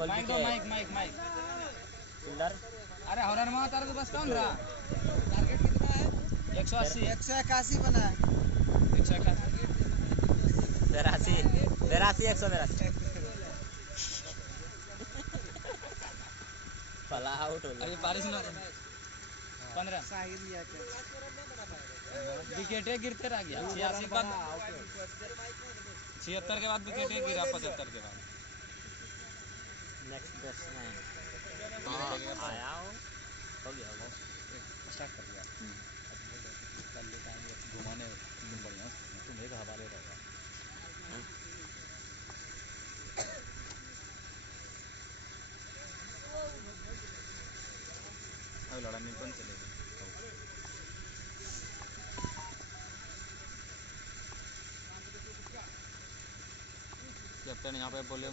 बोल माइक दो, mic mic mic fielder. अरे हॉर्न मार तारे तो बस कौन रहा। टारगेट कितना है? 180 181 बना है। 181 82 82 182 फला आउट हो गया। अभी बारिश ना 15 विकेटें गिरते रह गया। 86 के बाद 76 के बाद विकेटें गिरा 75 के बाद। नेक्स्ट बैट्समैन आया हो गया वो स्टार्ट कर दिया। कल लेता है घुमाने तुम बढ़िया तुम एक हवाले रहेगा। अभी लड़ा न्यूटन चलेगा। कैप्टन यहाँ पे बोले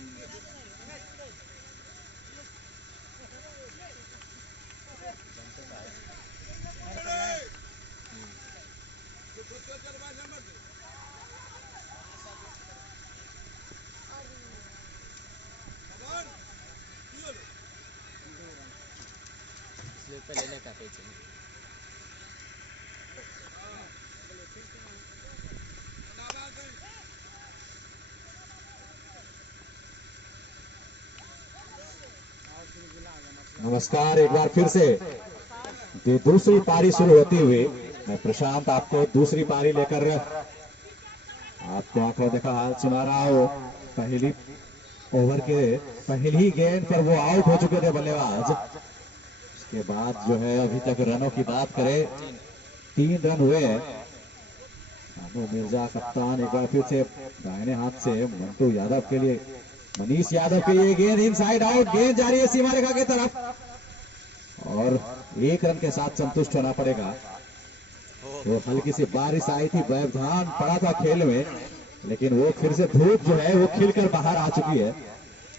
स्लिप पे लेने का पीछे नमस्कार। एक बार फिर से दूसरी पारी शुरू होती हुई मैं प्रशांत आपको दूसरी पारी लेकर आपको आंखों देखा हाल सुना रहा हूं। पहली ओवर के पहली गेंद पर वो आउट हो चुके थे बल्लेबाज। उसके बाद जो है अभी तक रनों की बात करें 3 रन हुए हैं। शानू मिर्जा कप्तान एक बार फिर से दाहिने हाथ से मंटू यादव के लिए मनीष यादव के लिए गेंद इनसाइड आउट। गेंद जा रही है सीमा रेखा की तरफ और 1 रन के साथ संतुष्ट होना पड़ेगा। तो हल्की सी बारिश आई थी, व्यवधान पड़ा था खेल में, लेकिन वो फिर से धूप जो है वो खिलकर बाहर आ चुकी है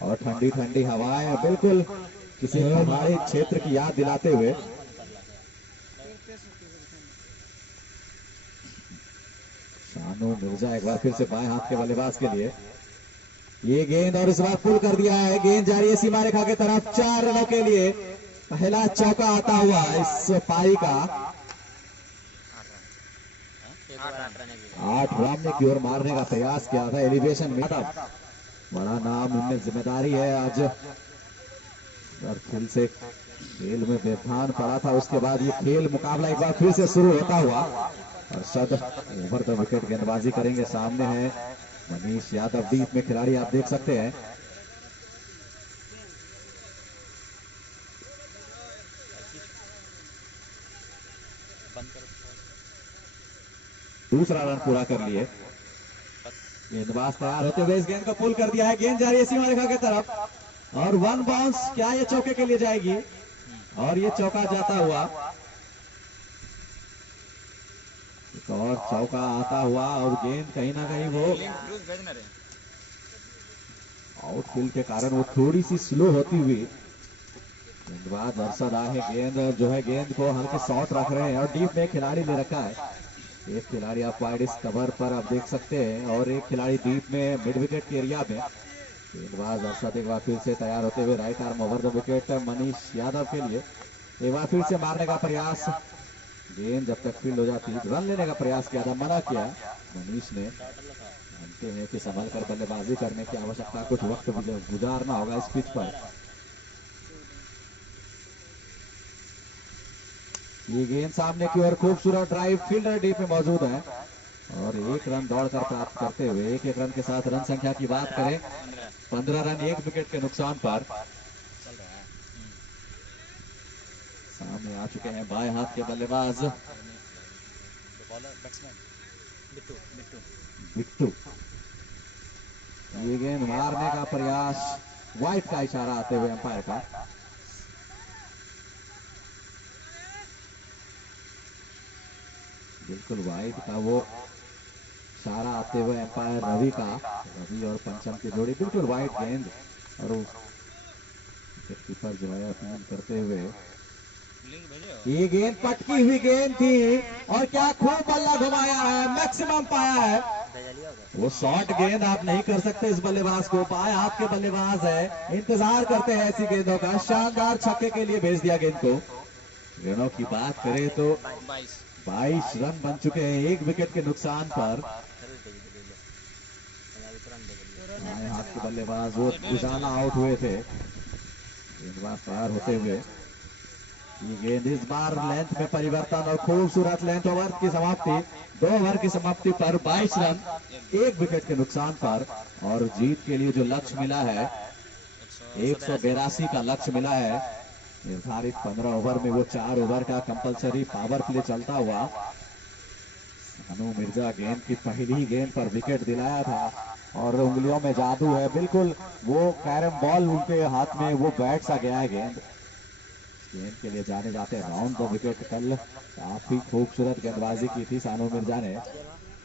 और ठंडी ठंडी हवाएं बिल्कुल किसी पहाड़ी क्षेत्र की याद दिलाते हुए। शानू मिर्जा एक बार फिर से बाएं हाथ के बल्लेबाज के लिए ये गेंद और इस बार पुल कर दिया है। गेंद जा रही है सीमा रेखा की तरफ। 4 रनों के लिए पहला चौका आता हुआ इस पारी का। 8 रन की ओर मारने का प्रयास किया था एलिवेशन में। बड़ा नाम इनमें जिम्मेदारी है आज और फिर से खेल में व्यवधान पड़ा था। उसके बाद ये खेल मुकाबला एक बार फिर से शुरू होता हुआ और सद ओवर द विकेट गेंदबाजी करेंगे। सामने है मनीष यादव, डीप में खिलाड़ी आप देख सकते हैं। दूसरा रन पूरा कर लिए। गेंदबाज तैयार होते हुए इस गेंद को पुल कर दिया है। गेंद जा रही है सीमा रेखा की तरफ और 1 बाउंस। क्या ये चौके के लिए जाएगी और ये चौका जाता हुआ। एक और चौका आता हुआ और गेंद कहीं ना कहीं वो आउटफील्ड के कारण वो थोड़ी सी स्लो होती हुई। गेंदबाज अरशद आहे गेंद जो है गेंद को हल्के शॉट रख रहे हैं और डीप में खिलाड़ी ले रखा है। एक खिलाड़ी आप वाइड इस कवर पर आप देख सकते हैं और एक खिलाड़ी डीप में मिड विकेट के एरिया में। गेंदबाज अरशद एक बार फिर से तैयार होते हुए right arm over the wicket Manish Yadav के लिए एक बार फिर से मारने का प्रयास। गेंद जब तक फील्ड हो जाती रन लेने का प्रयास किया था, मना किया मनीष ने। जानते हैं कि संभल कर बल्लेबाजी करने की आवश्यकता, कुछ वक्त गुजारना होगा इस पिच पर। ये गेंद सामने की ओर खूबसूरत ड्राइव, फील्डर डीप में मौजूद है और 1 रन दौड़कर प्राप्त करते हुए 1-1 रन के साथ रन संख्या की बात करें 15 रन 1 विकेट के नुकसान पर। सामने आ चुके हैं बाएं हाथ के बल्लेबाज बिट्टू। ये गेंद मारने का प्रयास, वाइट का इशारा आते हुए अंपायर का। बिल्कुल वाइट का वो इशारा आते हुए अंपायर रवि का। रवि और पंचम की जोड़ी बिल्कुल वाइट गेंद और विकेट कीपर जो है अपील करते हुए। ये गेंद पटकी हुई गेंद थी और क्या खूब बल्ला घुमाया है, मैक्सिमम पाया है। वो शॉर्ट गेंद आप नहीं कर सकते इस बल्लेबाज को, बाएं हाथ के बल्लेबाज है, इंतजार करते हैं ऐसी गेंदों का। शानदार छक्के के लिए भेज दिया गेंद को। रनों की बात करें तो 22 रन बन चुके हैं एक विकेट के नुकसान पर। बाएं हाथ के बल्लेबाज वो उजाला आउट हुए थे, गेंदबाज तैयार होते हुए। ये गेंद इस बार लेंथ में परिवर्तन और खूबसूरत लेंथ। ओवर की समाप्ति, 2 ओवर की समाप्ति पर 22 रन एक विकेट के नुकसान पर। और जीत के लिए जो लक्ष्य मिला है 182 का लक्ष्य मिला है। निर्धारित 15 ओवर में वो 4 ओवर का कंपलसरी पावर प्ले चलता हुआ सानू मिर्जा गेंद की पहली गेंद पर विकेट दिलाया था। और उंगलियों में जादू है, बिल्कुल वो कैरम बॉल उनके हाथ में वो बैट सा गया है। गेंद के लिए जाने जाते हैं राउंड द विकेट। कल काफी खूबसूरत गेंदबाजी की थी सानू मिर्जा ने।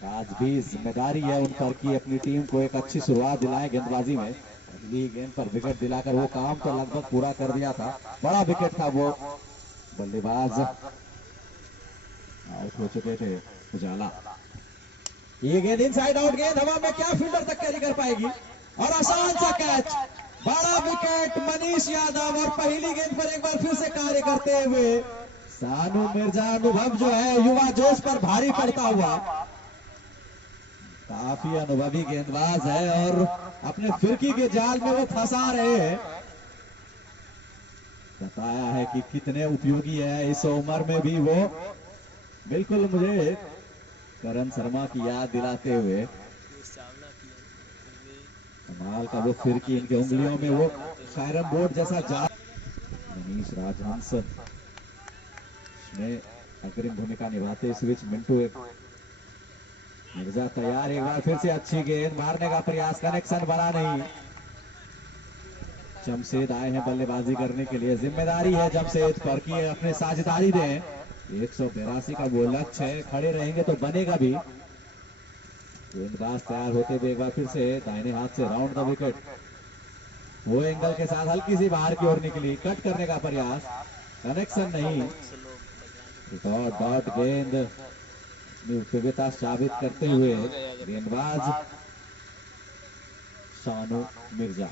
आज भी जिम्मेदारी है उन पर कि अपनी टीम को एक अच्छी शुरुआत दिलाएं गेंदबाजी में। अगली गेंद पर विकेट दिलाकर वो काम तो लगभग पूरा कर दिया था। बड़ा विकेट था वो। बल्लेबाज आउट हो चुके थे उजाला। ये गेंद इनसाइड आउट गेंद हवा में, क्या फील्डर तक कैरी कर पाएगी। और आसान सा कैच, बड़ा विकेट मनीष यादव। और पहली गेंद पर एक बार फिर से कार्य करते हुए सानू मिर्जा अनुभव जो है युवा जोश पर भारी पड़ता हुआ। काफी अनुभवी गेंदबाज है और अपने फिरकी के जाल में वो फंसा रहे हैं। बताया है कि कितने उपयोगी है इस उम्र में भी वो। बिल्कुल मुझे करण शर्मा की याद दिलाते हुए। कमाल का वो फिरकी, इनके उंगलियों में वो कैरम बोर्ड जैसा जाल। मनीष राजहंस में अग्रिम भूमिका निभाते इस बीच मिंटू मिर्जा तैयार। एक बार फिर से अच्छी गेंद मारने का प्रयास, कनेक्शन बना नहीं। जमशेद आए हैं बल्लेबाजी करने के लिए। जिम्मेदारी है जमशेद पर कि अपने साझेदारी दें। 182 का वो लक्ष्य है, खड़े रहेंगे तो बनेगा भी। गेंदबाज तैयार होते हुए एक बार फिर से दाहिने हाथ से राउंड द विकेट। वो एंगल के साथ हल्की सी बाहर की ओर निकली, कट करने का प्रयास, कनेक्शन नहीं। डॉट डॉट गेंद अपनी उपयोगिता साबित करते हुए गेंदबाज सानू मिर्जा।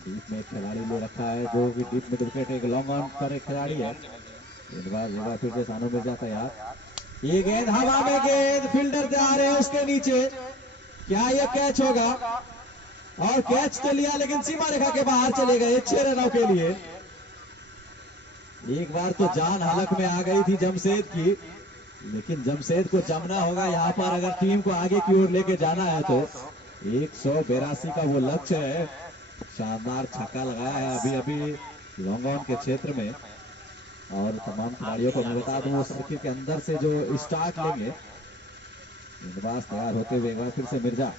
डीप में एक खिलाड़ी ले रखा है जो कि डीप मिड विकेट, एक लॉन्ग ऑन पर एक खिलाड़ी है। गेंदबाज एक बार फिर से सानू मिर्जा तैयार। ये गेंद हवा में, गेंद फील्डर जा रहे हैं उसके नीचे। क्या ये कैच होगा? और कैच तो लिया लेकिन सीमा रेखा के बाहर चले गए 6 रनों के लिए। एक बार तो जान हलक में आ गई थी जमशेद की, लेकिन जमशेद को जमना होगा यहाँ पर अगर टीम को आगे की ओर लेके जाना है तो। 182 का वो लक्ष्य है। शानदार छक्का लगाया है अभी अभी लॉन्ग ऑन के क्षेत्र में। और तमाम खिलाड़ियों को मैं बता दूं वो सर्किल के अंदर से जो स्टार्ट लेंगे। गेंदबाज तैयार होते हुए एक बार फिर से मिर्जा।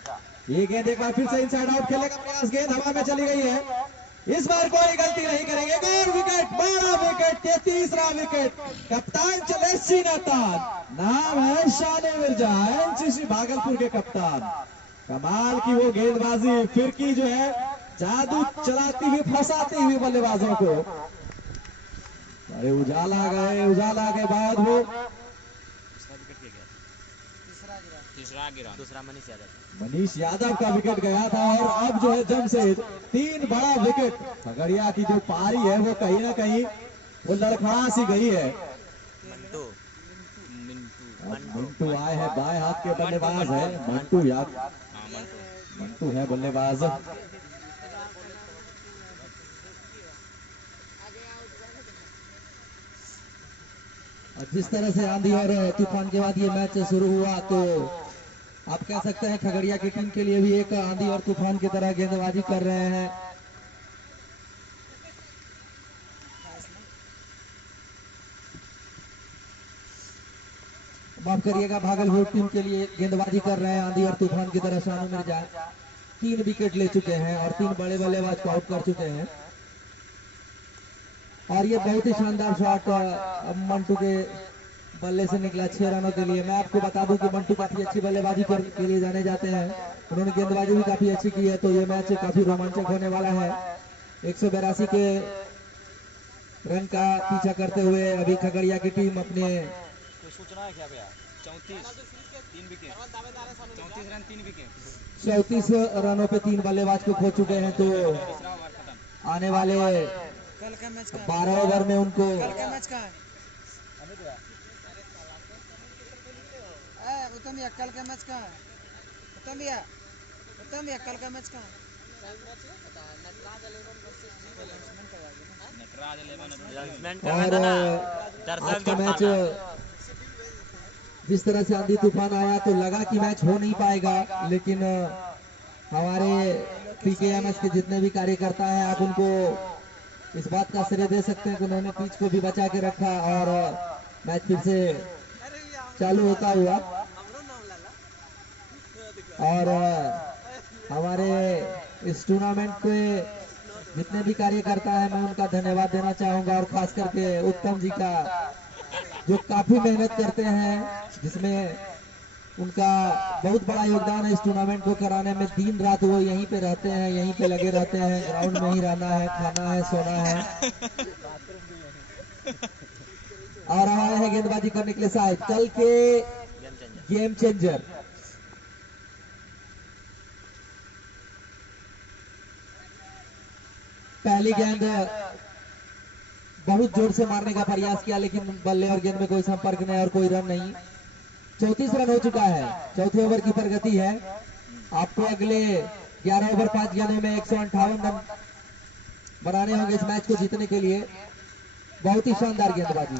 ये गेंद एक बार फिर से इनसाइड आउट खेलने का प्रयास, गेंद हवा में चली गई है। इस बार कोई गलती नहीं करेंगे। गैर विकेट, बड़ा विकेट, 33वां विकेट। कप्तान चलेसी नातान, नाम है सानू मिर्जा, एनसीसी भागलपुर के कप्तान। कमाल की वो गेंदबाजी, फिरकी जो है जादू चलाती हुई, फंसाती हुई बल्लेबाजों को। अरे उजाला गए, उजाला के बाद वो दूसरा मनीष यादव का विकेट गया था। और अब जो है जमशेद 3 बड़ा विकेट। खगड़िया की जो पारी है वो कहीं ना कहीं वो लड़खड़ा सी गई है। मंटू आए हैं, बाएं हाथ के बल्लेबाज है मंटू यादव। मंटू है बल्लेबाज। जिस तरह से आंधी और तूफान के बाद ये मैच शुरू हुआ तो आप कह सकते हैं खगड़िया की टीम के लिए भी एक आंधी और तूफान की तरह गेंदबाजी कर रहे हैं। माफ करिएगा, भागलपुर टीम के लिए गेंदबाजी कर रहे हैं आंधी और तूफान की तरह सानू मिर्जा। 3 विकेट ले चुके हैं और 3 बड़े बल्लेबाज को आउट कर चुके हैं। और ये बहुत ही शानदार शॉट मंटू के बल्ले से निकला 6 रनों के लिए। मैं आपको बता दूं कि मंटू काफी अच्छी बल्लेबाजी के लिए जाने जाते हैं। उन्होंने गेंदबाजी भी काफी अच्छी की है, तो ये मैच काफी रोमांचक होने वाला है। 182 के रन का पीछा करते हुए अभी खगड़िया की टीम अपने सूचना है क्या भैया? 34 रन 3 विकेट। 34 रनों पे 3 बल्लेबाज को खो चुके हैं। तो तीसरा ओवर खत्म। आने वाले कल का मैच 12 ओवर में उनको कल का मैच कहाँ है? उत्तम भैया कल का मैच कहाँ है? उत्तम भैया कल का मैच कहाँ है? नटराज 11 अनाउंसमेंट और करवाना ना आज दर्शक का मैच जिस तरह से आंधी तूफान आया तो लगा कि मैच हो नहीं पाएगा, लेकिन हमारे पीकेएमएस के जितने भी कार्यकर्ता हैं आप उनको इस बात का श्रेय दे सकते हैं कि उन्होंने पिच को भी बचा के रखा और मैच फिर से चालू होता हुआ। और हमारे इस टूर्नामेंट के जितने भी कार्यकर्ता हैं मैं उनका धन्यवाद देना चाहूंगा, और खास करके उत्तम जी का जो काफी मेहनत करते हैं, जिसमें उनका बहुत बड़ा योगदान है इस टूर्नामेंट को कराने में। दिन रात वो यहीं पे रहते हैं, यहीं पे लगे रहते हैं, ग्राउंड में ही रहना है, खाना है, सोना है। और आए हैं गेंदबाजी करने के लिए शायद कल के गेम चेंजर पहली गेंद बहुत जोर से मारने का प्रयास किया, लेकिन बल्ले और गेंद में कोई संपर्क नहीं और कोई रन नहीं। 34 रन हो चुका है, चौथे ओवर की प्रगति है। आपको अगले 11 ओवर 5 गेंदों में 158 रन बनाने होंगे इस मैच को जीतने के लिए। बहुत ही शानदार गेंदबाजी,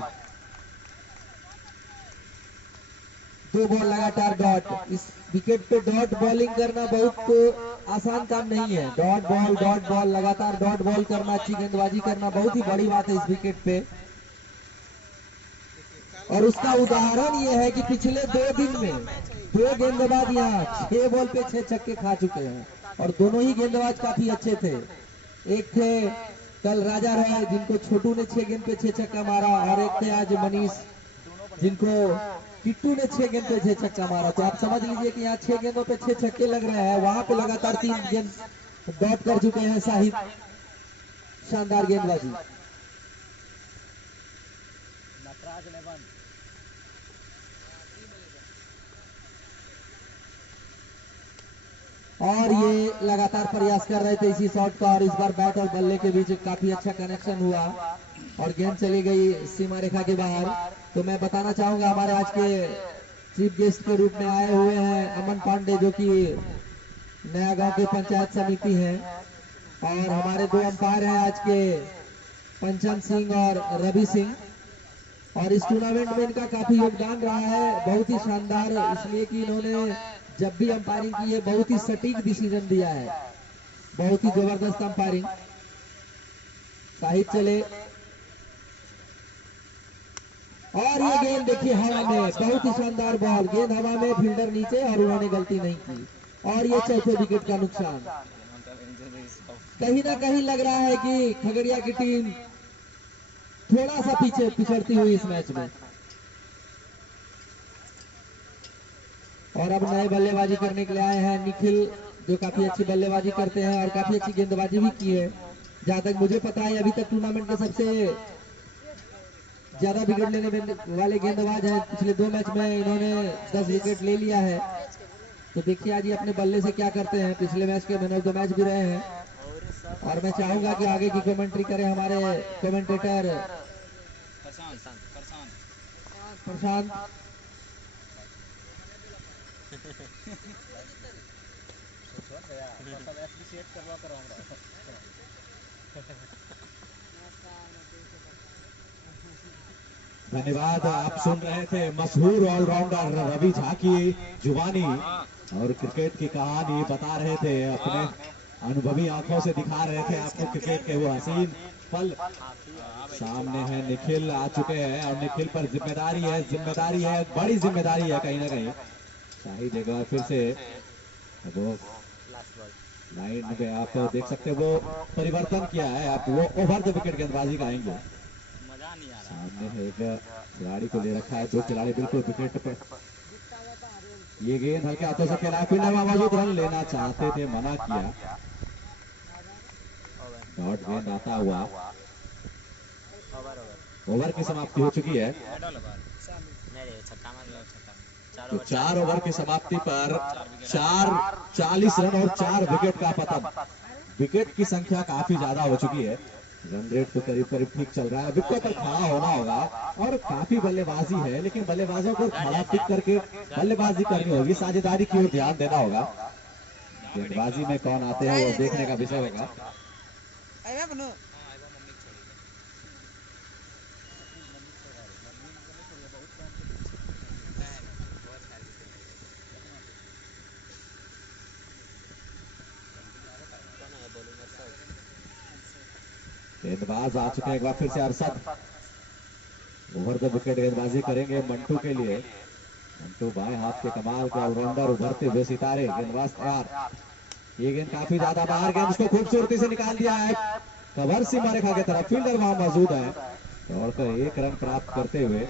2 बॉल लगातार डॉट। इस विकेट पे डॉट बॉलिंग करना बहुत आसान काम नहीं है। डॉट बॉल लगातार डॉट बॉल करना, अच्छी गेंदबाजी करना बहुत ही बड़ी बात है इस विकेट पे। और उसका उदाहरण ये है कि पिछले 2 दिन में 2 गेंदबाज यहाँ 6 बॉल पे 6 छक्के खा चुके हैं, और दोनों ही गेंदबाज काफी अच्छे थे। एक थे कल राजा रॉय जिनको छोटू ने 6 गेंद पे 6 छक्का मारा, और एक थे आज मनीष जिनको टिट्टू ने 6 गेंद पे 6 छक्का मारा। तो आप समझ लीजिए कि यहाँ 6 गेंदों पे 6 छक्के लग रहे हैं, वहां पे लगातार 3 गेंद डॉट कर चुके हैं साहिब। शानदार गेंदबाजी। नटराज 11 और ये लगातार प्रयास कर रहे थे इसी शॉट का, और इस बार बैट और बल्ले के बीच काफी अच्छा कनेक्शन हुआ और गेंद चली गई सीमा रेखा के बाहर। तो मैं बताना चाहूंगा हमारे आज के चीफ गेस्ट के रूप में आए हुए हैं अमन पांडे, जो कि नया गांव के पंचायत समिति हैं, और हमारे 2 अंपायर हैं आज के पंचम सिंह और रवि सिंह। और इस टूर्नामेंट में इनका काफी योगदान रहा है, बहुत ही शानदार, इसलिए कि इन्होंने जब भी अंपायरिंग की है बहुत ही सटीक डिसीजन दिया है, बहुत ही जबरदस्त अंपायरिंग। साहिब चले, और ये गेंद देखिए हवा में, बहुत ही शानदार बॉल, गेंद हवा में, फील्डर नीचे, और उन्होंने गलती नहीं की, और ये चौथे विकेट का नुकसान। कहीं ना कहीं लग रहा है कि खगड़िया की टीम थोड़ा सा पीछे पिछड़ती हुई इस मैच में। और अब नए बल्लेबाजी करने के लिए आए हैं निखिल, जो काफी अच्छी बल्लेबाजी करते हैं और काफी अच्छी गेंदबाजी भी की है। जहां तक मुझे पता है अभी तक टूर्नामेंट के सबसे ज्यादा विकेट लेने वाले गेंदबाज हैं। पिछले 2 मैच में इन्होंने 10 विकेट ले लिया है। तो देखिए आज ये अपने बल्ले से क्या करते हैं। पिछले मैच के मैन ऑफ द मैच भी रहे हैं, और मैं चाहूंगा कि आगे की कमेंट्री करें हमारे कमेंटेटर प्रशांत। धन्यवाद। आप सुन रहे थे मशहूर ऑलराउंडर रवि झा की जुबानी, और क्रिकेट की कहानी बता रहे थे, अपने अनुभवी आंखों से दिखा रहे थे आपको क्रिकेट के वो हसीन पल। सामने है निखिल आ चुके हैं, और निखिल पर जिम्मेदारी है, बड़ी जिम्मेदारी है कहीं ना कहीं। शाहिद एक बार फिर से वो लाइन पे आप देख सकते हो, वो परिवर्तन किया है, आप वो ओवर द विकेट गेंदबाजी का आएंगे। मजा नहीं आ रहा। सामने है एक खिलाड़ी को ले रखा है, 2 खिलाड़ी बिल्कुल विकेट पे। ये गेंद हल्के हाथों से खेला, फील्डर में मौजूद रन लेना चाहते थे, मना किया। डॉट गेंद आता हुआ, ओवर की समाप्ति हो चुकी है। नहीं रे छक्का मार लो, छक्का तो 4 ओवर की समाप्ति पर 40 रन और 4 विकेट का पतन। विकेट की संख्या काफी ज्यादा हो चुकी है, रन रेट तो करीब करीब ठीक चल रहा है। विकेटों पर खड़ा होना होगा और काफी बल्लेबाजी है, लेकिन बल्लेबाजों को खड़ा टिक करके बल्लेबाजी करनी होगी, साझेदारी की ओर ध्यान देना होगा। गेंदबाजी में कौन आते हैं वो देखने का विषय होगा। आया बनो गेंदबाज आ चुके हैं एक बार फिर से अरशद। ओवर द विकेट गेंदबाजी करेंगे मंटू के लिए। मंटू बाएं हाथ के कमाल के ऑलराउंडर, उभरते हुए सितारे। गेंदबाज तैयार, ये गेंद काफी ज्यादा बाहर, गेंद उसको खूबसूरती से निकाल दिया है कवर सीमा रेखा की तरफ। फील्डर वहां मौजूद है, दौड़कर 1 रन प्राप्त करते हुए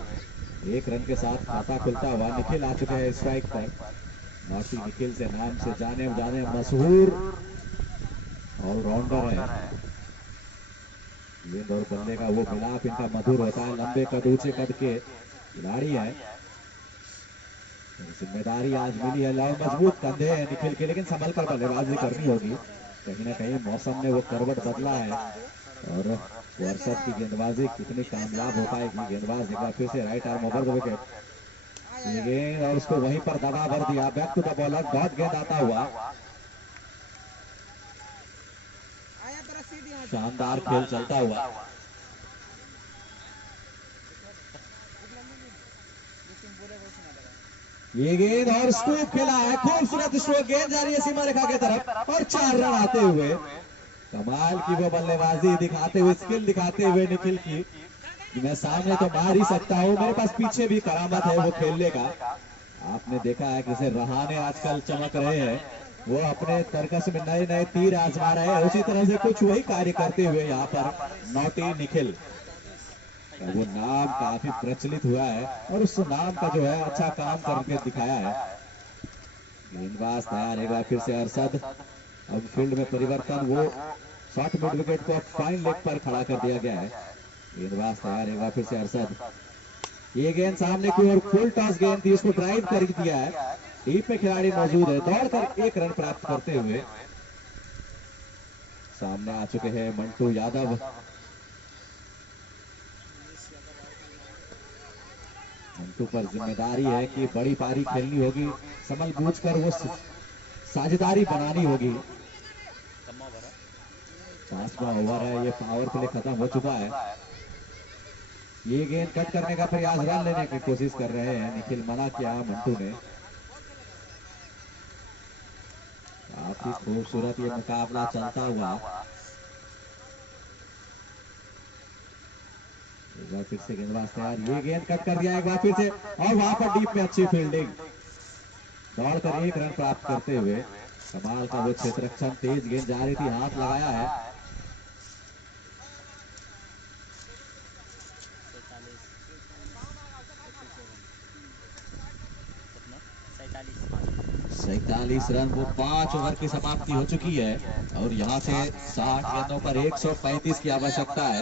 1 रन के साथ खाता खुलता हुआ निखिल आ चुके हैं स्ट्राइक पर। नॉटी निखिल से नाम से जाने मशहूर ऑलराउंडर है। गेंद और बल्ले का वो मिलाप इनका मधुर होता है। लंबे कद ऊंचे कद के खिलाड़ी है, जिम्मेदारी आज मिली है। लाओ मजबूत कंधे हैं निखिल के, लेकिन संभल कर बल्लेबाजी करनी होगी। कहीं ना कहीं मौसम ने वो करवट बदला है और अरशद की गेंदबाजी कितनी कामयाब हो पाएगी। गेंदबाज एक बार फिर से right arm over the wicket. ये गेंद और उसको वहीं पर दबा भर दिया। Back to the bowler, dot गेंद आता हुआ। शानदार खेल चलता हुआ। ये गेंद और स्ट्रोक खेला है, खूबसूरत स्ट्रोक, गेंद जा रही है सीमा रेखा की तरफ और 4 रन आते हुए। कमाल की वो बल्लेबाजी दिखाते हुए, स्किल दिखाते हुए निखिल की, मैं सामने तो मार ही सकता हूँ, मेरे पास पीछे भी करामत है वो खेलने का। आपने देखा है कि रहाने आजकल चमक रहे हैं, वो अपने तर्कस में नए नए तीर आजमा रहे हैं। उसी तरह से कुछ वही कार्य करते हुए यहाँ पर नॉटी निखिल, वो नाम काफी प्रचलित हुआ है और उस नाम का जो है अच्छा काम करके दिखाया है। गेंदबाज तैयार एक बार फिर से अरशद। अब फील्ड में परिवर्तन, वो शॉर्ट मिड विकेट को फाइन लेग पर खड़ा कर दिया गया है। गेंदबाज तैयार एक बार फिर से अरशद। ये गेंद सामने की ओर फुल टॉस गेंद थी, उसको ड्राइव कर दिया है। डीप में खिलाड़ी मौजूद है, दौड़कर 1 रन प्राप्त करते हुए सामने आ चुके हैं मंटू यादव। मंटू पर जिम्मेदारी है कि बड़ी पारी खेलनी होगी, संभल बूझ कर वो साझेदारी बनानी होगी। 5वां ओवर है, ये पावर प्ले खत्म हो चुका है। ये गेंद कट करने का प्रयास, रन लेने की कोशिश कर रहे हैं निखिल, मना किया मंटू ने। काफी खूबसूरत ये मुकाबला चलता हुआ। एक बार फिर से गेंदबाज तैयार, ये गेंद कट कर दिया एक बार फिर से और वहां पर डीप में अच्छी फील्डिंग, दौड़कर 1 रन प्राप्त करते हुए। कमाल का वो क्षेत्ररक्षण, तेज गेंद जा रही थी, हाथ लगाया है। सैतालीस रन, वो 5 ओवर की समाप्ति हो चुकी है और यहाँ से 60 गेंदों पर 135 की आवश्यकता है।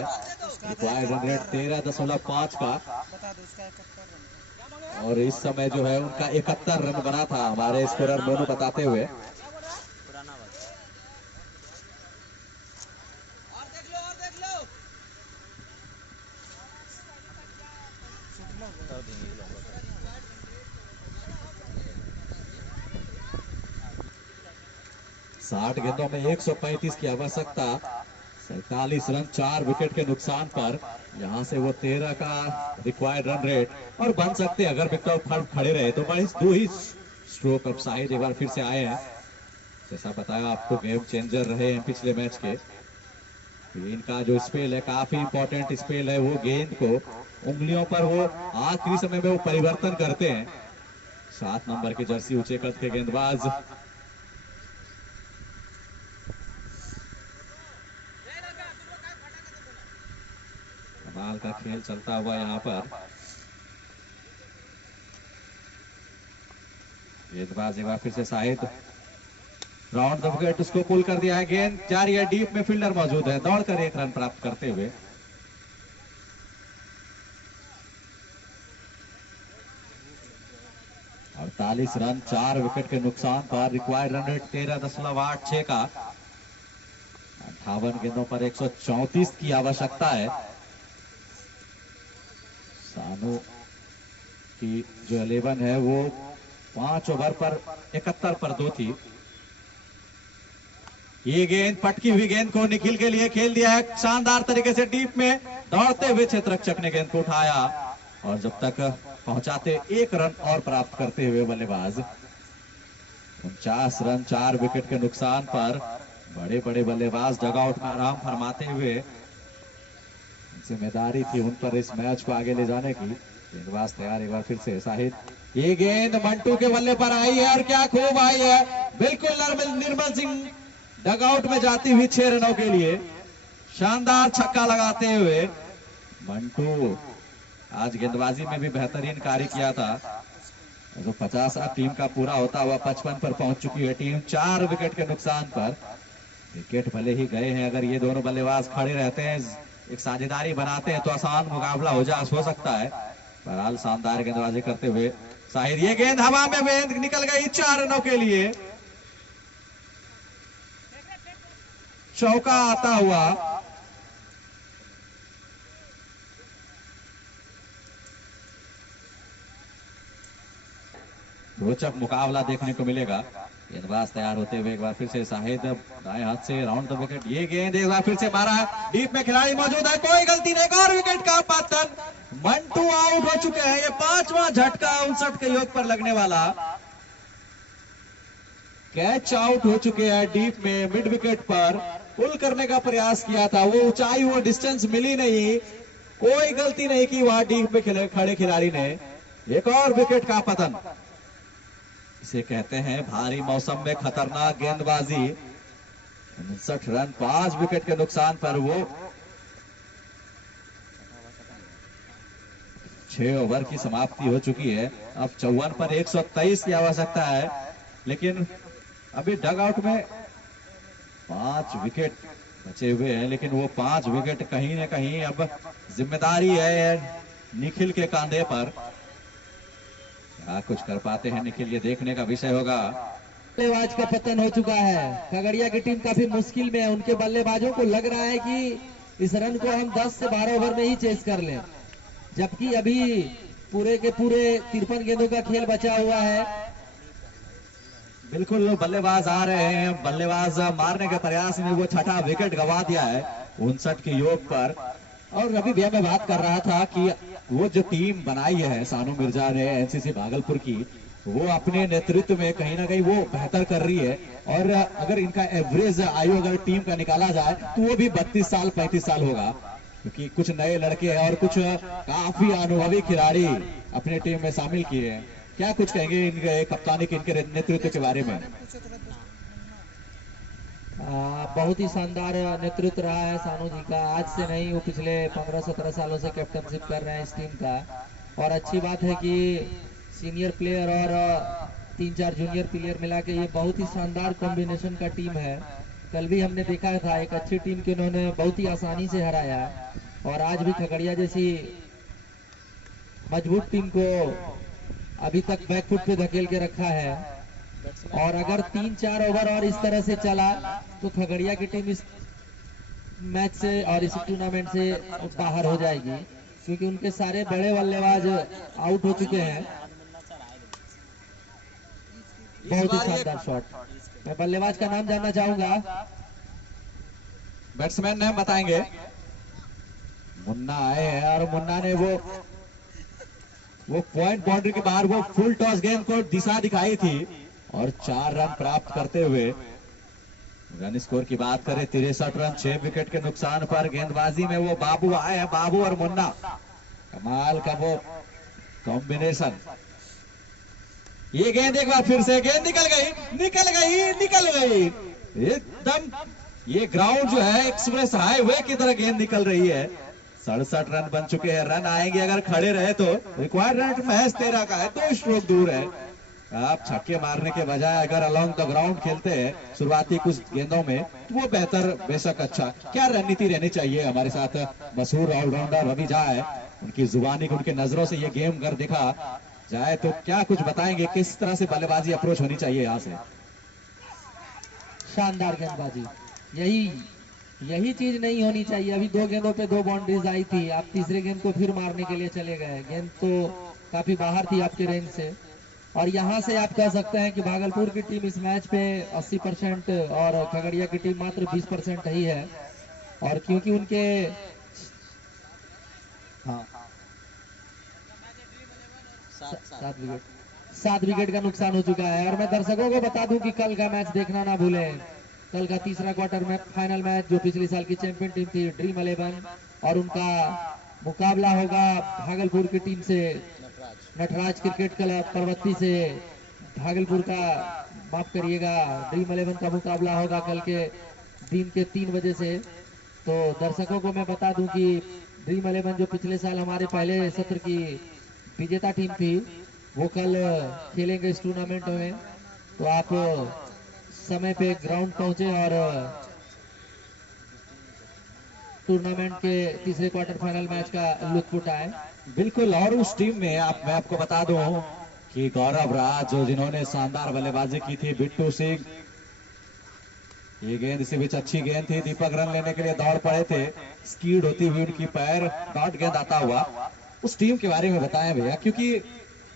रिक्वायर्ड रन रेट 13.5 का और इस समय जो है उनका 71 रन बना था, हमारे स्कोरर मोनू बताते हुए। साठ गेंदों में 135 की आवश्यकता, 47 रन 4 विकेट के नुकसान पर यहां से वो 13 का रिक्वायर्ड रन रेट और बन सकते अगर विकेट खड़े रहे तो बड़े 2 ही स्ट्रोक अप साइड एक बार फिर से आए हैं। जैसा बताया आपको, गेम चेंजर रहे हैं पिछले मैच के। इनका जो स्पेल है काफी इंपॉर्टेंट स्पेल है, वो गेंद को उंगलियों पर वो आखिरी समय में वो परिवर्तन करते हैं। 7 नंबर की जर्सी ऊंचे कद के गेंदबाज कमाल का खेल चलता हुआ यहाँ पर। गेंदबाज एक बार फिर से शाहिद, राउंड द विकेट, उसको पुल कर दिया है, गेंद जारी है, डीप में फील्डर मौजूद है, दौड़कर 1 रन प्राप्त करते हुए। 41 रन 4 विकेट के नुकसान पर। रिक्वायर्ड रन रेट 13.86 का। 58 गेंदों पर 134 की आवश्यकता है। सानू की जो 11 है वो 5 ओवर पर 71 पर 2 थी। ये गेंद पटकी हुई गेंद को निखिल के लिए खेल दिया है शानदार तरीके से डीप में। दौड़ते हुए क्षेत्ररक्षक ने गेंद को उठाया और जब तक पहुंचाते 1 रन और प्राप्त करते हुए बल्लेबाज। 49 रन 4 विकेट के नुकसान पर बड़े बड़े बल्लेबाज डगआउट में आराम फरमाते हुए। जिम्मेदारी थी उन पर इस मैच को आगे ले जाने की। गेंदबाज तैयार एक बार फिर से शाहिद। ये गेंद मंटू के बल्ले पर आई है और क्या खूब आई है, बिल्कुल निर्मल सिंह डगआउट में जाती हुई 6 रनों के लिए शानदार छक्का लगाते हुए। मंटू आज गेंदबाजी में भी बेहतरीन कार्य किया था। जो 50 टीम का पूरा होता हुआ 55 पर पहुंच चुकी है टीम 4 विकेट के नुकसान पर। विकेट भले ही गए हैं, अगर ये दोनों बल्लेबाज खड़े रहते हैं एक साझेदारी बनाते हैं तो आसान मुकाबला हो सकता है। बहरहाल शानदार गेंदबाजी करते हुए शाहिद। ये गेंद हवा में गेंद निकल गई 4 रनों के लिए। चौका आता हुआ। रोचक मुकाबला देखने को मिलेगा। गेंदबाज तैयार होते हुए एक बार फिर से शाहिद दाएं हाथ से राउंड द विकेट। ये गेंद एक बार फिर से मारा, डीप में खिलाड़ी मौजूद है, कोई गलती नहीं। एक और विकेट का पतन। मंटू आउट हो चुके हैं। ये 5वां झटका 59 के योग पर लगने वाला। कैच आउट हो चुके हैं डीप में मिड विकेट पर। पुल करने का प्रयास किया था, वो ऊंचाई वो डिस्टेंस मिली नहीं, कोई गलती नहीं की वहां डीप में खड़े खिलाड़ी ने। एक और विकेट का पतन। इसे कहते हैं भारी मौसम में खतरनाक गेंदबाजी। 59 रन 5 विकेट के नुकसान पर वो 6 ओवर की समाप्ति हो चुकी है। अब 54 पर 123 की आवश्यकता है, लेकिन अभी डग आउट में 5 विकेट बचे हुए हैं। लेकिन वो 5 विकेट कहीं ना कहीं अब जिम्मेदारी है निखिल के कांधे पर। क्या कुछ कर पाते हैं निखिल, ये देखने का विषय होगा। बल्लेबाज का पतन हो चुका है। खगड़िया की टीम काफी मुश्किल में है। उनके बल्लेबाजों को लग रहा है कि इस रन को हम 10 से 12 ओवर में ही चेस कर लें, जबकि अभी पूरे के पूरे 53 गेंदों का खेल बचा हुआ है। बिल्कुल बल्लेबाज आ रहे हैं, बल्लेबाज मारने के प्रयास में वो 6ठा विकेट गंवा दिया है 59 के योग पर। और रवि भैया मैं बात कर रहा था कि वो जो टीम बनाई है सानू मिर्जा ने एनसीसी भागलपुर की, वो अपने नेतृत्व में कहीं ना कहीं वो बेहतर कर रही है। और अगर इनका एवरेज आयु अगर टीम का निकाला जाए तो वो भी 32 साल 35 साल होगा, क्योंकि कुछ नए लड़के और कुछ काफी अनुभवी खिलाड़ी अपने टीम में शामिल किए हैं। क्या कुछ कहेंगे इनके कप्तानी के इनके नेतृत्व के बारे में? बहुत ही शानदार नेतृत्व रहा है सानू जी का। आज से नहीं, वो पिछले 15-17 सालों से कैप्टनशिप कर रहे हैं इस टीम का। और अच्छी बात है कि सीनियर प्लेयर और 3-4 जूनियर प्लेयर मिला के ये बहुत ही शानदार कॉम्बिनेशन का टीम है। कल भी हमने देखा था एक अच्छी टीम के उन्होंने बहुत ही आसानी से हराया, और आज भी खगड़िया जैसी मजबूत टीम को अभी तक बैकफुट पे धकेल के रखा है। और अगर 3-4 ओवर और इस तरह से चला तो खगड़िया की टीम इस मैच से और इस टूर्नामेंट से बाहर हो जाएगी, क्योंकि उनके सारे बड़े बल्लेबाज आउट हो चुके हैं। बहुत ही शानदार शॉट। मैं बल्लेबाज का नाम जानना चाहूंगा। बैट्समैन नाम बताएंगे। मुन्ना आए हैं और मुन्ना ने वो पॉइंट बाउंड्री के बाहर वो फुल टॉस गेंद को दिशा दिखाई थी और 4 रन प्राप्त करते हुए रन स्कोर की बात करें 63 रन 6 विकेट के नुकसान पर। गेंदबाजी में वो बाबू आए हैं, बाबू और मुन्ना, कमाल का वो कॉम्बिनेशन। ये गेंद एक बार फिर से गेंद निकल गई एकदम। ये ग्राउंड जो है एक्सप्रेस हाईवे की तरह गेंद निकल रही है। 67 रन बन चुके हैं। रन आएंगे अगर खड़े रहे तो। रिक्वायर्ड रन महज 13 का है, 2 स्ट्रोक दूर है। आप छक्के मारने के बजाय अगर अलोंग द ग्राउंड खेलते हैं शुरुआती कुछ गेंदों में तो वो बेहतर, बेशक अच्छा। क्या रणनीति रहनी चाहिए? हमारे साथ मशहूर ऑलराउंडर रवि झा है, उनकी जुबानी उनकी नजरों से ये गेम कर दिखा जाए तो क्या कुछ बताएंगे, किस तरह से बल्लेबाजी अप्रोच होनी चाहिए यहाँ से? शानदार गेंदबाजी, यही चीज नहीं होनी चाहिए। अभी 2 गेंदों पे 2 बाउंड्रीज आई थी, आप तीसरे गेंद को फिर मारने के लिए चले गए। गेंद तो काफी बाहर थी आपके रेंज से, और यहाँ से आप कह सकते हैं कि भागलपुर की टीम इस मैच पे 80% और खगड़िया की टीम मात्र 20% ही है। और क्योंकि उनके हाँ 7 विकेट का नुकसान हो चुका है। और मैं दर्शकों को बता दूं कि कल का मैच देखना ना भूलें। कल का तीसरा क्वार्टर में फाइनल मैच जो पिछली साल की चैंपियन टीम थी ड्रीम 11, और उनका मुकाबला होगा भागलपुर की टीम से, नटराज क्रिकेट क्लब परवत्ती से। भागलपुर का, माफ करिएगा, ड्रीम 11 का मुकाबला होगा कल के दिन के 3 बजे से। तो दर्शकों को मैं बता दूं कि ड्रीम 11 जो पिछले साल हमारे पहले सत्र की विजेता टीम थी, वो कल खेलेंगे इस टूर्नामेंट में। तो आप समय पे ग्राउंड पहुंचे और टूर्नामेंट के तीसरे क्वार्टर फाइनल मैच का लुत्फ उठाए। बिल्कुल। और उस टीम में मैं आपको बता दूं कि गौरव राज, जिन्होंने शानदार बल्लेबाजी की थी, बिट्टू सिंह, ये गेंद इसी बीच अच्छी गेंद थी, दीपक रन लेने के लिए दौड़ पड़े थे, स्कीड होती हुई उनकी पैर, डॉट गेंद आता हुआ। उस टीम के बारे में बताएं भैया, क्योंकि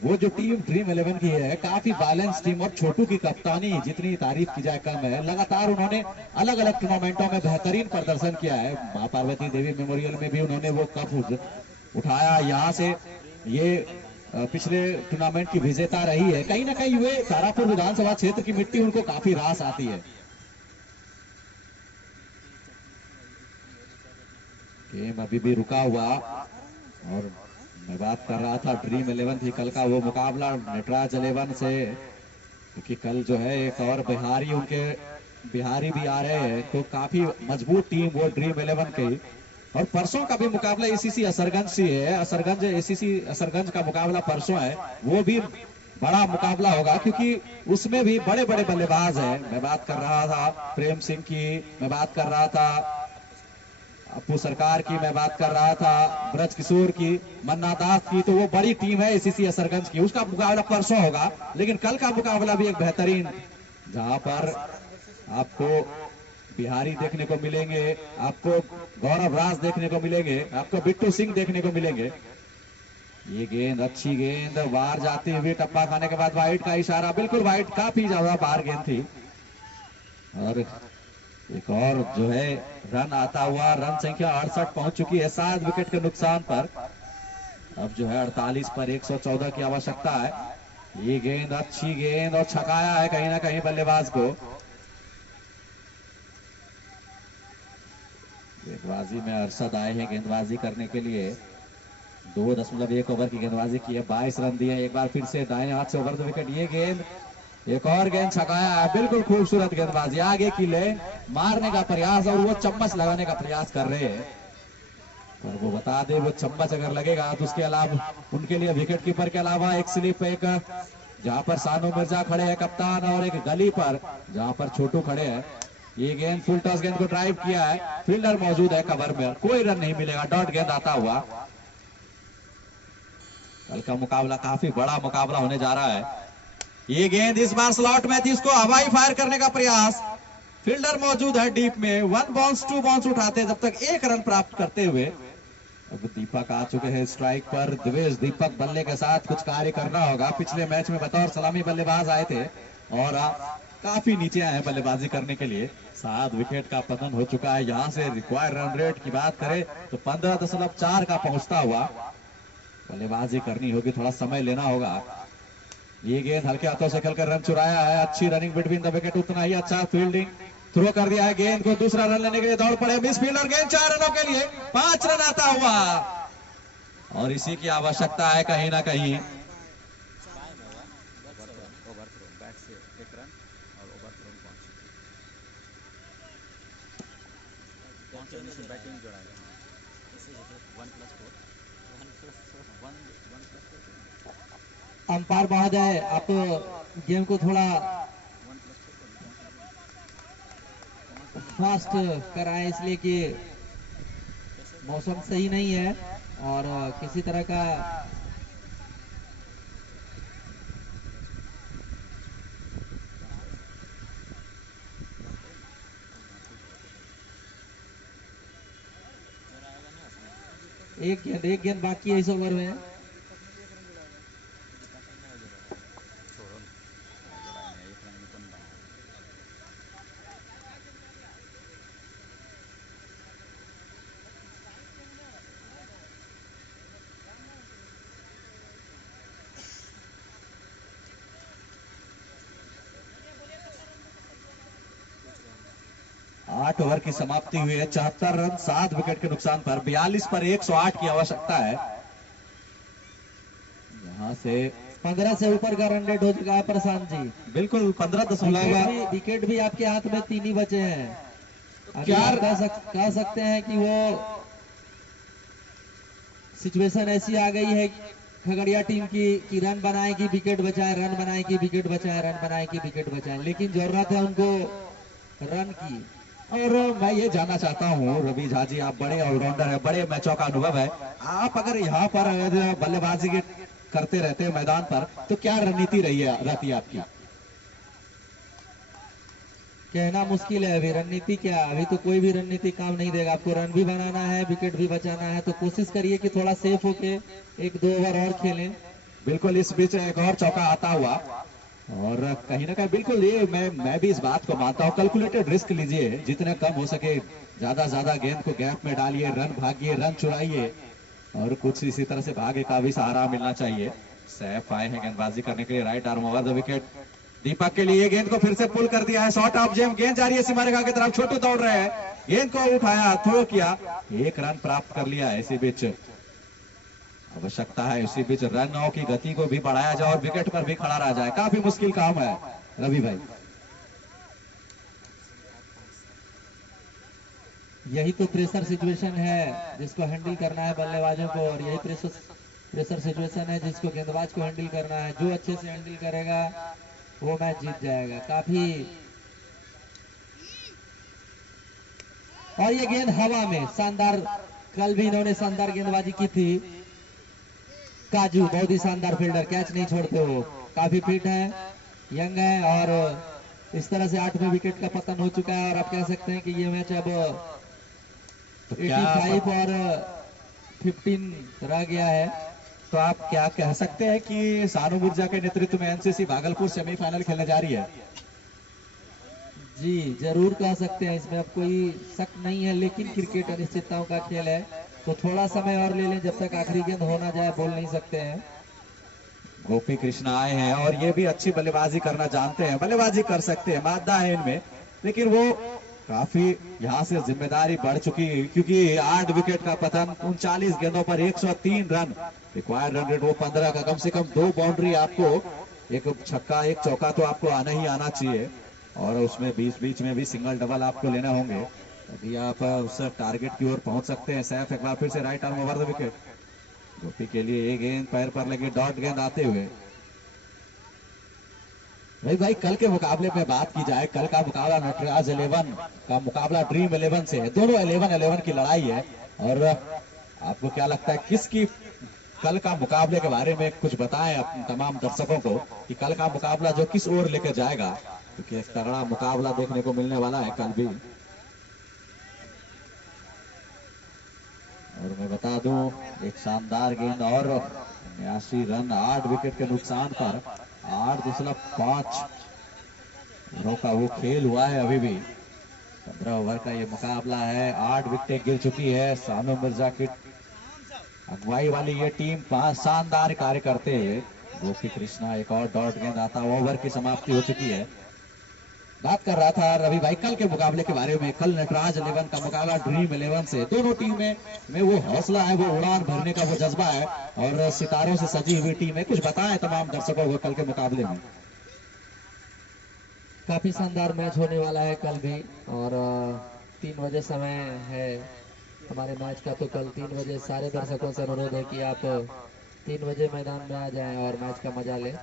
वो जो टीम ड्रीम 11 की है काफी बैलेंस टीम, और छोटू की कप्तानी जितनी तारीफ की जाए कम है। लगातार उन्होंने अलग अलग टूर्नामेंटों में बेहतरीन प्रदर्शन किया है। मां पार्वती देवी मेमोरियल में भी उन्होंने वो कप उठाया। यहाँ से ये पिछले टूर्नामेंट की विजेता रही है। कहीं ना कहीं वे तारापुर विधानसभा क्षेत्र की मिट्टी उनको काफी रास आती है। गेम अभी भी रुका हुआ, और मैं बात कर रहा था ड्रीम 11 थी कल का वो मुकाबला नटराज 11 से, क्योंकि कल जो है एक और बिहारी भी आ रहे हैं, तो काफी मजबूत टीम वो ड्रीम 11 की। और परसों का भी मुकाबला एसीसी असरगंज से है। असरगंज एसीसी असरगंज का मुकाबला परसों है, वो भी बड़ा मुकाबला होगा, क्योंकि उसमें भी बड़े बड़े बल्लेबाज हैं। मैं बात कर रहा था प्रेम सिंह की, मैं बात कर रहा था अपू सरकार की, मैं बात कर रहा था ब्रज किशोर की, मन्ना दास की। तो वो बड़ी टीम है एसीसी असरगंज की, उसका मुकाबला परसों होगा। लेकिन कल का मुकाबला भी एक बेहतरीन, जहां पर आपको बिहारी देखने को मिलेंगे, आपको गौरव राज देखने को मिलेंगे, आपको बिट्टू सिंह देखने को मिलेंगे। ये गेंद, अच्छी गेंद, बाहर जाती हुई, टप्पा खाने के बाद वाइड का इशारा, बिल्कुल वाइड, काफी ज्यादा बाहर गेंद थी। और एक और जो है रन आता हुआ, रन संख्या 68 पहुंच चुकी है 7 विकेट के नुकसान पर। अब जो है 48 पर 114 की आवश्यकता है। ये गेंद, अच्छी गेंद, और छकाया है कहीं ना कहीं बल्लेबाज को। गेंदबाजी में अरशद आए हैं गेंदबाजी करने के लिए। 2.1 ओवर की गेंदबाजी की है, 22 रन दिए। एक बार फिर से दाएं हाथ से ओवर द विकेट, ये गेंद, एक और गेंद छकाया है, बिल्कुल खूबसूरत गेंदबाजी, आगे की लेन मारने का प्रयास, और वो चम्मच लगाने का प्रयास कर रहे हैं। पर वो बता दे, वो चम्मच अगर लगेगा तो उसके अलावा उनके लिए विकेट कीपर के अलावा एक स्लिप, एक जहां पर सानू मिर्जा खड़े हैं कप्तान, और एक गली पर जहां पर छोटू खड़े हैं। ये गेंद, फुल टॉस गेंद को ड्राइव किया है, फील्डर मौजूद है कवर में, कोई रन नहीं मिलेगा, डॉट गेंद आता हुआ। कल का मुकाबला काफी बड़ा मुकाबला होने जा रहा है। ये गेंद इस बार स्लॉट में थी, इसको हवाई फायर करने का प्रयास, फील्डर मौजूद है डीप में, 1 बाउंस 2 बाउंस उठाते जब तक 1 रन प्राप्त करते हुए। अब दीपक आ चुके हैं स्ट्राइक पर, दिवेश दीपक बल्ले के साथ कुछ कार्य करना होगा। पिछले मैच में बतौर सलामी बल्लेबाज आए थे और काफी नीचे आए हैं बल्लेबाजी करने के लिए। 7 विकेट का पतन हो चुका है। यहाँ से रिक्वायर्ड रन रेट की बात करें तो 15.4 का पहुंचता हुआ बल्लेबाजी करनी होगी, थोड़ा समय लेना होगा। ये गेंद हल्के हाथों से खेलकर रन चुराया है, अच्छी रनिंग बिटवीन द विकेट, उतना ही अच्छा फील्डिंग, थ्रो कर दिया है गेंद को, दूसरा रन लेने के लिए दौड़ पड़े मिस फील्डर, गेंद 4 रनों के लिए 5 रन आता हुआ, और इसी की आवश्यकता है कहीं ना कहीं। अंपायर महोदय, आप तो गेम को थोड़ा फास्ट कराएं, इसलिए कि मौसम सही नहीं है और किसी तरह का एक गेंद बाकी है इस ओवर में। आठ ओवर की समाप्ति हुई है, 74 रन 7 विकेट के नुकसान पर, 42 पर 108 की आवश्यकता है। यहाँ से 15 से ऊपर का रन रेट हो चुका है प्रशांत जी। बिल्कुल 15.5 विकेट भी आपके हाथ में 3 ही बचे हैं। क्या आप कह सकते हैं कि वो सिचुएशन ऐसी आ गई है खगड़िया टीम की कि रन बनाएगी विकेट बचाए, रन बनाएगी विकेट बचाए, रन बनाएगी विकेट बचाए, लेकिन जरूरत है उनको रन की। और मैं ये जानना चाहता हूँ रवि झा जी, आप बड़े ऑलराउंडर हैं, बड़े मैचों का अनुभव है, आप अगर यहाँ पर बल्लेबाजी करते रहते हैं मैदान पर, तो क्या रणनीति रहती है आपकी? कहना मुश्किल है अभी रणनीति क्या, अभी तो कोई भी रणनीति काम नहीं देगा। आपको रन भी बनाना है, विकेट भी बचाना है, तो कोशिश करिए कि थोड़ा सेफ होके 1-2 ओवर और खेलें। बिल्कुल, इस बीच एक और चौका आता हुआ, और कहीं ना कहीं बिल्कुल ये मैं भी इस बात को मानता हूँ, कैलकुलेटेड रिस्क लीजिए, जितने कम हो सके ज्यादा गेंद को गैप में डालिए, रन भागिए, रन चुराइए, और कुछ इसी तरह से भाग्य का भी सहारा मिलना चाहिए। सैफ आए हैं गेंदबाजी करने के लिए, right arm over the wicket Deepak के लिए, गेंद को फिर से पुल कर दिया है, शॉट ऑफ जेम, गेंद जा रही है सीमा रेखा की तरफ, छोटू दौड़ रहे हैं, गेंद को उठाया, थ्रो किया, 1 रन प्राप्त कर लिया। इसी बीच आवश्यकता है, इसी बीच रनों की गति को भी बढ़ाया जाए और विकेट पर भी खड़ा रहा जाए। काफी मुश्किल काम है रवि भाई। यही तो प्रेशर सिचुएशन है जिसको हैंडल करना है बल्लेबाजों को, और यही प्रेशर सिचुएशन है जिसको गेंदबाज को हैंडल करना है। जो अच्छे से हैंडल करेगा वो मैच जीत जाएगा। काफी, और ये गेंद हवा में शानदार, कल भी इन्होंने शानदार गेंदबाजी की थी। काजू बहुत ही शानदार फील्डर, कैच नहीं छोड़ते हो, काफी फिट है, यंग है, और इस तरह से 8वें विकेट का पतन हो चुका है। और आप कह सकते हैं कि ये मैच अब 85 और 15 रह गया है। तो आप क्या कह सकते हैं कि सानू मिर्जा के नेतृत्व में एनसीसी भागलपुर सेमीफाइनल खेलने जा रही है? जी जरूर कह सकते हैं, इसमें अब कोई शक नहीं है, लेकिन क्रिकेट अनिश्चितताओं का खेल है, तो थोड़ा समय और ले लें, जब तक आखिरी गेंद हो ना जाए बोल नहीं सकते हैं। गोपी कृष्णा आए हैं और ये भी अच्छी बल्लेबाजी करना जानते हैं, बल्लेबाजी कर सकते हैं, मादा है इनमें, लेकिन वो काफी यहाँ से जिम्मेदारी बढ़ चुकी है, क्योंकि 8 विकेट का पतन, 39 गेंदों पर 103 रन, रिक्वायर्ड रन रेट वो 15 का, कम से कम 2 बाउंड्री आपको, एक छक्का एक चौका तो आपको आना ही आना चाहिए, और उसमें बीच में भी सिंगल डबल आपको लेने होंगे, तभी आप उस टारगेट की ओर पहुंच सकते हैं। सैफ एक बार फिर से right arm over the wicket, Gopi के लिए एक गेंद पैर पर लगी, डॉट गेंद आते हुए। भाई कल के मुकाबले में बात की जाए, कल का मुकाबला नटराज 11 का मुकाबला ड्रीम 11 से है, दोनों 11-11 की लड़ाई है, और आपको क्या लगता है किसकी कल का मुकाबले के बारे में कुछ बताएं अपने तमाम दर्शकों को कि कल का मुकाबला जो किस ओर लेकर जाएगा, क्योंकि एक तगड़ा मुकाबला देखने को मिलने वाला है कल भी। और मैं बता दूं, एक शानदार गेंद और 89 रन 8 विकेट के नुकसान पर 8.5 ओवरों का वो खेल हुआ है। अभी भी 15 ओवर का ये मुकाबला है, 8 विकेटें गिर चुकी है। सानू मिर्जा की अगुवाई वाली ये टीम 5 शानदार कार्य करते हुए, गोपी कृष्णा एक और डॉट गेंद आता, ओवर की समाप्ति हो चुकी है। बात कर रहा था रवि भाई कल के मुकाबले के बारे में, कल नटराज 11 का मुकाबला ड्रीम 11 से, दोनों टीम में वो हौसला है, वो उड़ान भरने का वो जज्बा है, और सितारों से सजी हुई टीम है। कुछ बताएं तमाम दर्शकों को कल के मुकाबले में। काफी शानदार मैच होने वाला है कल भी, और 3 बजे समय है हमारे मैच का, तो कल 3 बजे सारे दर्शकों से अनुरोध है कि आप 3 बजे मैदान में आ जाएं और मैच का मजा लें।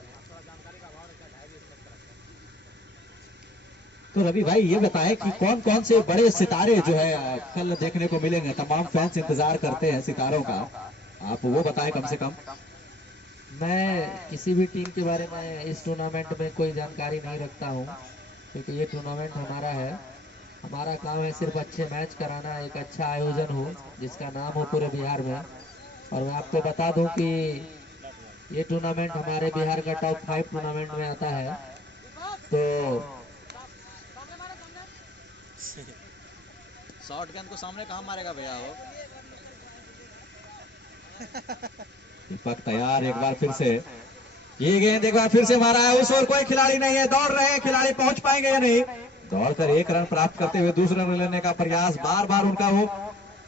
तो रवि भाई ये बताएं कि कौन कौन से बड़े सितारे जो है कल देखने को मिलेंगे, तमाम फैंस इंतजार करते हैं सितारों का, आप वो बताएं कम से कम। मैं किसी भी टीम के बारे में इस टूर्नामेंट में कोई जानकारी नहीं रखता हूं, क्योंकि ये टूर्नामेंट हमारा है, हमारा काम है सिर्फ अच्छे मैच कराना, एक अच्छा आयोजन हो जिसका नाम हो पूरे बिहार में। और मैं आपको बता दूं कि ये टूर्नामेंट हमारे बिहार का टॉप 5 टूर्नामेंट में आता है। तो शॉर्ट गेंद को सामने कहाँ मारेगा भैया वो? दीपक तैयार, एक बार फिर से ये गेंद एक बार फिर से मारा है, उस ओर कोई खिलाड़ी नहीं है, दौड़ रहे हैं खिलाड़ी, पहुंच पाएंगे या नहीं? दौड़कर एक रन प्राप्त करते हुए दूसरा रन लेने का प्रयास, बार बार उनका वो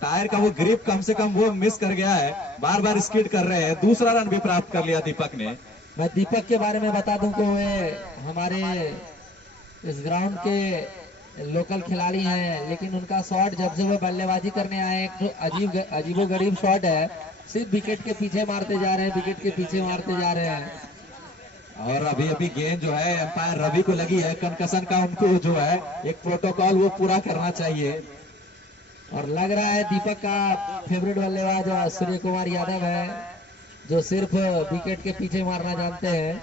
टायर का वो ग्रिप कम से कम वो मिस कर गया है, बार बार स्किड कर रहे हैं। दूसरा रन भी प्राप्त कर लिया दीपक ने। मैं दीपक के बारे में बता दूं कि वे हमारे इस ग्राउंड के लोकल खिलाड़ी हैं, लेकिन उनका शॉट जब से वो बल्लेबाजी करने आए, एक जो अजीबो गरीब शॉट है, सिर्फ विकेट के पीछे मारते जा रहे हैं, विकेट के पीछे मारते जा रहे हैं। और अभी अभी गेंद जो है एम्पायर रवि को लगी है, कंकशन का उनको जो है एक प्रोटोकॉल वो पूरा करना चाहिए। और लग रहा है दीपक का फेवरेट बल्लेबाज सूर्य कुमार यादव है, जो सिर्फ विकेट के पीछे मारना जानते हैं।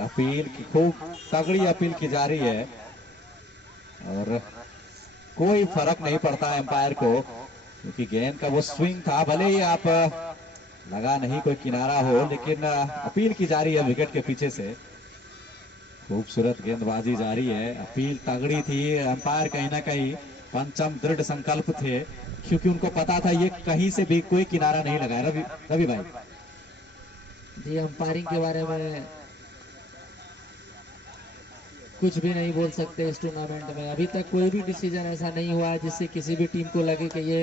अपील की खूब तगड़ी अपील की जा रही है और कोई फर्क नहीं पड़ता एम्पायर को, क्योंकि गेंद का वो स्विंग था, भले ही आप लगा नहीं कोई किनारा हो, लेकिन अपील की जा रही है विकेट के पीछे से। खूबसूरत गेंदबाजी जारी है, अपील तगड़ी थी, एम्पायर कहीं ना कहीं पंचम दृढ़ संकल्प थे, क्योंकि उनको पता था ये कहीं से भी कोई किनारा नहीं लगाया। रवि भाई जी, अंपायरिंग के बारे में कुछ भी नहीं बोल सकते इस टूर्नामेंट में। अभी तक कोई भी डिसीजन ऐसा नहीं हुआ है जिससे किसी भी टीम को लगे कि ये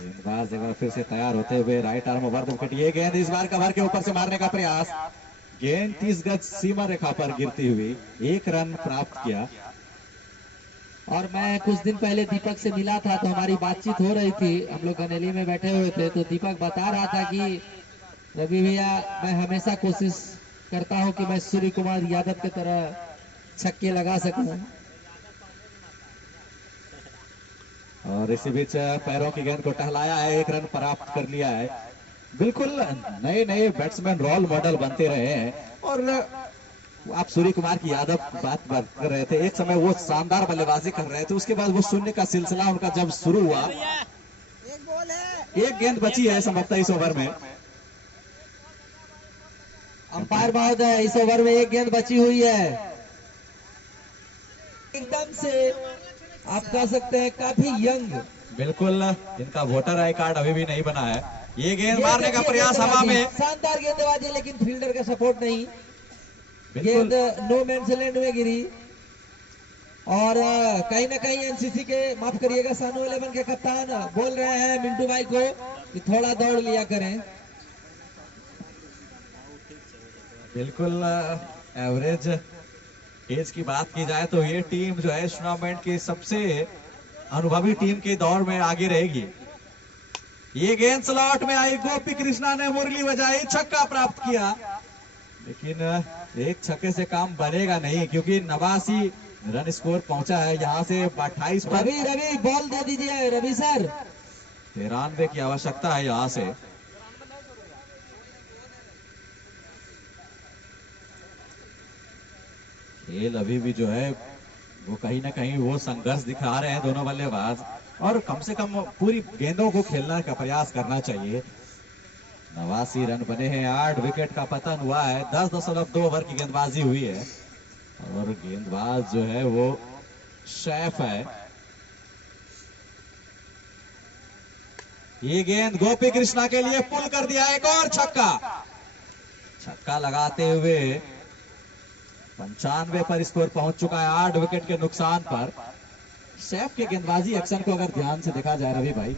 गेंदबाज एक बार फिर से तैयार होते हुए right arm over the wicket. ये गेंद इस बार कवर के ऊपर से मारने का प्रयास, गेंद 30 गज सीमा रेखा पर गिरती हुई, एक रन प्राप्त किया। और मैं कुछ दिन पहले दीपक से मिला था, तो हमारी बातचीत हो रही थी, हम लोग गनेली में बैठे हुए थे, तो दीपक बता रहा था कि रवि भैया, मैं हमेशा कोशिश करता हूं कि मैं सूर्य कुमार यादव की तरह छक्के लगा सकूं। और इसी बीच पैरों की गेंद को टहलाया है, एक रन प्राप्त कर लिया है। बिल्कुल नए नए बैट्समैन रोल मॉडल बनते रहे हैं। और आप सूर्य कुमार की यादव बात कर रहे थे, एक समय वो शानदार बल्लेबाजी कर रहे थे, उसके बाद वो शून्य का सिलसिला उनका जब शुरू हुआ, एक बॉल है, एक गेंद बची है संभवतः इस ओवर में। अंपायर महोदय, इस ओवर में एक गेंद बची हुई है। एकदम से आप कह सकते हैं काफी यंग, बिल्कुल इनका वोटर आई कार्ड अभी भी नहीं बना है। ये गेंद मारने का प्रयास हवा में, शानदार गेंदबाजी, लेकिन फील्डर का सपोर्ट नहीं, बिल्कुल गेंद नो मैंस लैंड में गिरी। और कहीं ना कहीं एनसीसी के, माफ करिएगा, सानू 11 के कप्तान बोल रहे हैं मिंटू भाई को कि थोड़ा दौड़ लिया करें। बिल्कुल एवरेज एज की बात की जाए तो ये टीम जो है इस टूर्नामेंट की सबसे अनुभवी टीम के दौर में आगे रहेगी। ये गेंद स्लॉट में आई, गोपी कृष्णा ने मुरली बजाई, छक्का प्राप्त किया, लेकिन एक छक्के से काम बनेगा नहीं, क्योंकि 89 रन स्कोर पहुंचा है यहाँ से 28 पर। रवि बॉल दे दीजिए रवि सर। 93 की आवश्यकता है यहाँ से। खेल अभी भी जो है वो कहीं ना कहीं वो संघर्ष दिखा रहे हैं दोनों बल्लेबाज, और कम से कम पूरी गेंदों को खेलने का प्रयास करना चाहिए। 89 रन बने हैं, 8 विकेट का पतन हुआ है, 10.2 ओवर की गेंदबाजी हुई है, और गेंदबाज जो है वो शेफ है। ये गेंद गोपी कृष्णा के लिए पुल कर दिया, एक और छक्का, छक्का लगाते हुए 95 पर स्कोर पहुंच चुका है, 8 विकेट के नुकसान पर। शेफ के गेंदबाजी एक्शन को अगर ध्यान से देखा जाए रवि भाई,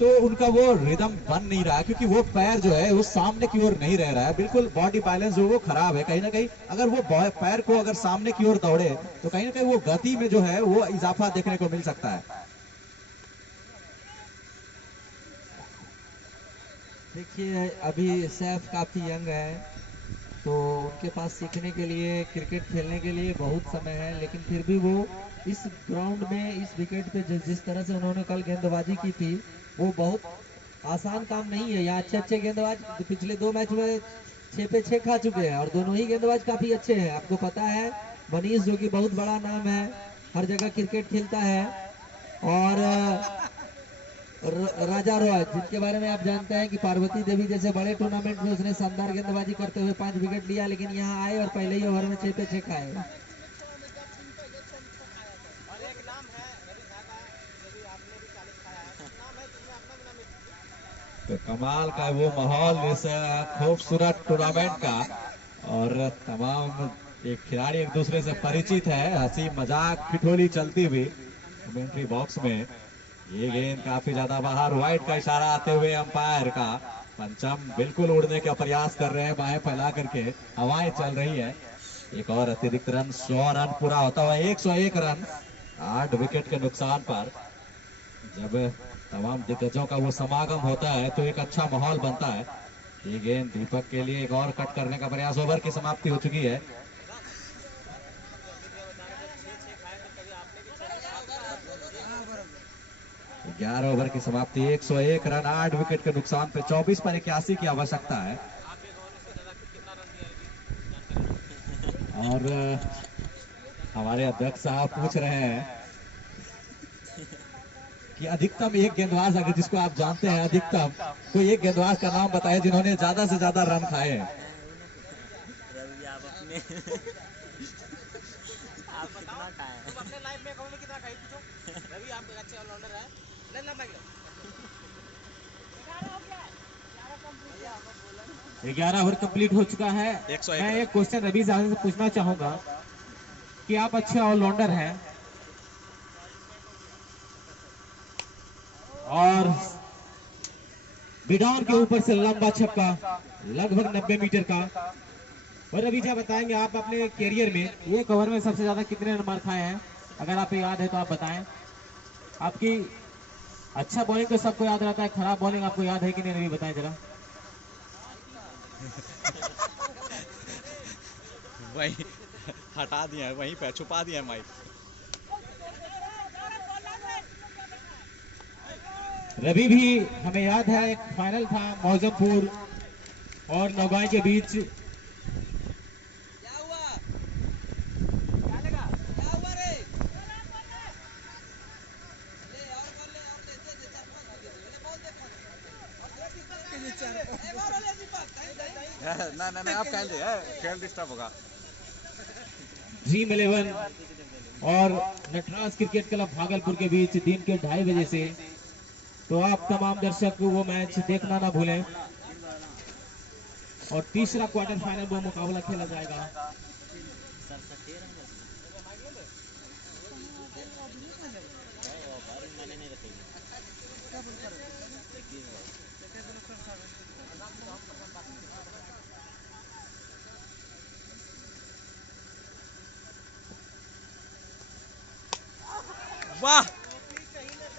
तो उनका वो रिदम बन नहीं रहा है, क्योंकि वो पैर जो है वो सामने की ओर नहीं रह रहा है, बिल्कुल बॉडी बैलेंस जो वो खराब है। कहीं ना कहीं अगर वो पैर को अगर सामने की ओर दौड़े तो कहीं ना कहीं वो गति में जो है वो इजाफा देखने को मिल सकता है। देखिए, अभी सैफ काफी यंग है, तो उनके पास सीखने के लिए, क्रिकेट खेलने के लिए बहुत समय है, लेकिन फिर भी वो इस ग्राउंड में, इस विकेट पे जिस तरह से उन्होंने कल गेंदबाजी की थी, वो बहुत आसान काम नहीं है। यहाँ अच्छे अच्छे गेंदबाज पिछले 2 मैच में 6 पे 6 खा चुके हैं और दोनों ही गेंदबाज काफी अच्छे हैं। आपको पता है मनीष जो कि बहुत बड़ा नाम है, हर जगह क्रिकेट खेलता है, और राजा रॉय जिनके बारे में आप जानते हैं कि पार्वती देवी जैसे बड़े टूर्नामेंट में उसने शानदार गेंदबाजी करते हुए 5 विकेट लिया, लेकिन यहाँ आए और पहले ही ओवर में 6 पे 6 खाए। तो कमाल का वो माहौल इस खूबसूरत टूर्नामेंट का, और तमाम एक खिलाड़ी एक दूसरे से परिचित है, हंसी मजाक ठिठोली चलती हुई कमेंट्री बॉक्स में। ये गेंद काफी ज्यादा बाहर, व्हाइट का इशारा आते हुए अंपायर का। पंचम बिल्कुल उड़ने का प्रयास कर रहे हैं, बाहें फैला करके हवाएं चल रही है। एक और अतिरिक्त रन, 100 रन पूरा होता हुआ 101 रन 8 विकेट के नुकसान पर। जब तमाम दिग्गजों का वो समागम होता है तो एक अच्छा माहौल बनता है। ये गेंद दीपक के लिए एक और कट करने का प्रयास, ओवर की समाप्ति हो चुकी है। 11 ओवर की समाप्ति, 101 रन 8 विकेट के नुकसान पे 24 पर 81 की आवश्यकता है। और हमारे अध्यक्ष साहब पूछ रहे हैं कि अधिकतम एक गेंदबाज अगर जिसको आप जानते हैं, अधिकतम कोई एक गेंदबाज का नाम बताएं जिन्होंने ज्यादा से ज्यादा रन खाए हैं। रवि आप अपने आप कितना खाए? तुम अपने लाइफ में अकाउंट में कितना खाई पूछो। रवि आप एक अच्छे ऑलराउंडर है। ले ना भाई 11 ओवर कंप्लीट हो चुका है। मैं एक क्वेश्चन रवि साहब से पूछना चाहूंगा कि आप अच्छे ऑलराउंडर हैं और बिडॉन के ऊपर से लंबा छक्का लगभग 90 मीटर का, और अभी क्या बताएंगे आप अपने कैरियर में एक ओवर में सबसे ज्यादा कितने रन मार खाए हैं? अगर आपको याद है तो आप बताएं। आपकी अच्छा बॉलिंग तो सबको याद रहता है, खराब बॉलिंग आपको याद है कि नहीं, बताएं जरा। वही हटा दिया है, वहीं पे छुपा दिया है माइक। रवि भी हमें याद है एक फाइनल था मौजमपुर और नौगांव के बीच। क्या हुआ? क्या लगा? क्या हुआ रे? ले और बोल ले और दे 4-5 ले बोल दे ना ना ना आप खेल डिस्टर्ब होगा। ड्रीम 11 और नटराज क्रिकेट क्लब भागलपुर के बीच दिन के 2:30 बजे से, तो आप तमाम दर्शक वो मैच देखना ना भूलें। और तीसरा क्वार्टर फाइनल वो मुकाबला खेला जाएगा। वाह,